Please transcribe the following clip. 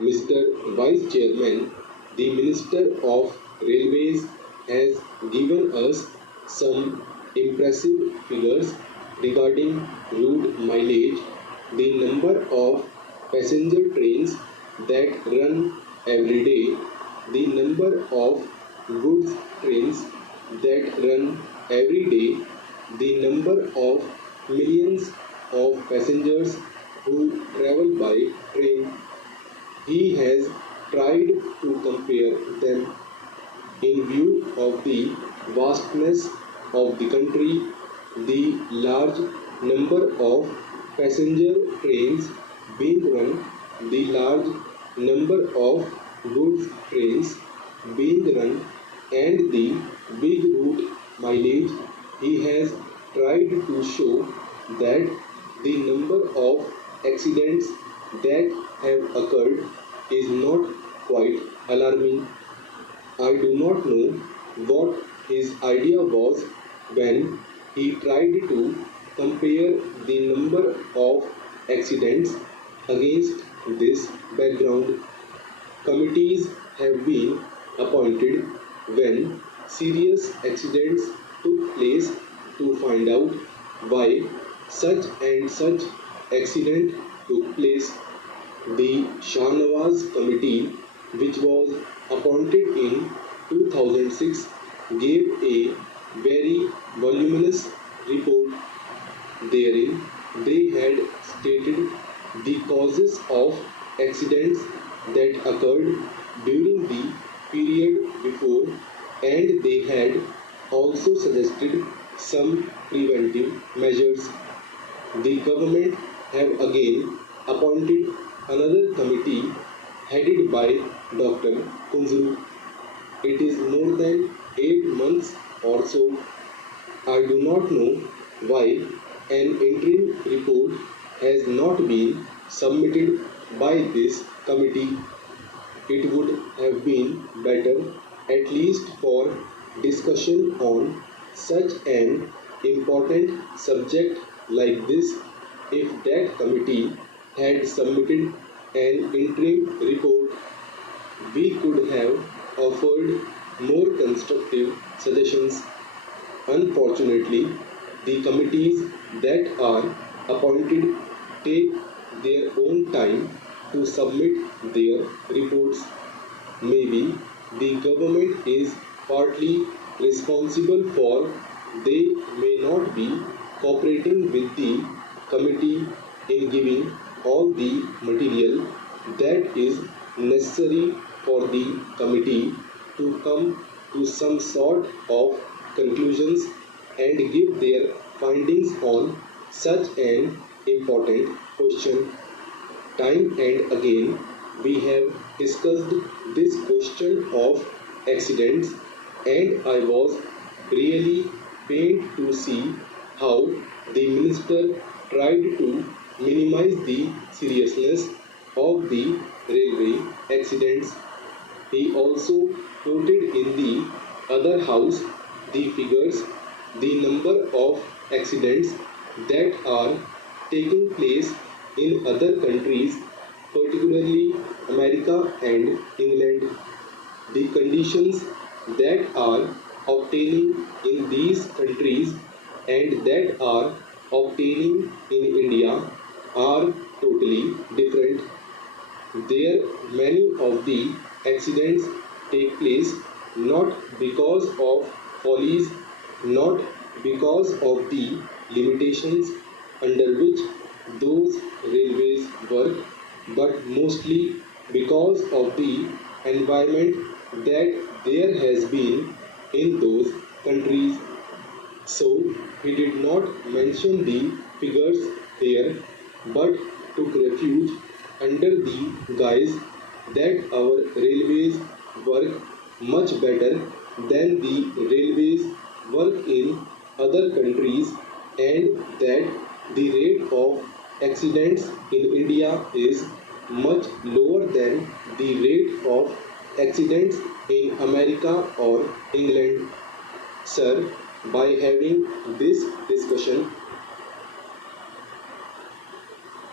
Mr. Vice Chairman, the Minister of Railways has given us some impressive figures regarding route mileage, the number of passenger trains that run every day, the number of goods trains that run every day, the number of millions of passengers who travel by train. He has tried to compare them in view of the vastness of the country, the large number of passenger trains being run, the large number of goods trains being run, and the big route mileage. He has tried to show that the number of accidents that have occurred is not quite alarming. I do not know what his idea was when he tried to compare the number of accidents against this background. Committees have been appointed when serious accidents took place to find out why such and such accident took place. The Shahnawaz Committee, which was appointed in 2006, gave a very voluminous report. Therein, they had stated the causes of accidents that occurred during the period before, and they had also suggested some preventive measures. The government have again appointed another committee headed by Dr. Kunzru. It is more than 8 months or so. I do not know why an interim report has not been submitted by this committee. It would have been better, at least for discussion on such an important subject like this, if that committee had submitted an interim report. We could have offered more constructive suggestions. Unfortunately, the committees that are appointed take their own time to submit their reports. Maybe the government is partly responsible for they may not be cooperating with the committee in giving all the material that is necessary for the committee to come to some sort of conclusions and give their findings on such an important question. Time and again, we have discussed this question of accidents, and I was really pained to see how the minister tried to minimize the seriousness of the railway accidents. He also quoted in the other house the figures, the number of accidents that are taking place in other countries, particularly America and England. The conditions that are obtaining in these countries and that are obtaining in India are totally different. There, many of the accidents take place not because of follies, not because of the limitations under which those railways work, but mostly because of the environment that there has been in those countries. So he did not mention the figures here, but took refuge under the guise that our railways work much better than the railways work in other countries, and that the rate of accidents in India is much lower than the rate of accidents in America or England. Sir, by having this discussion,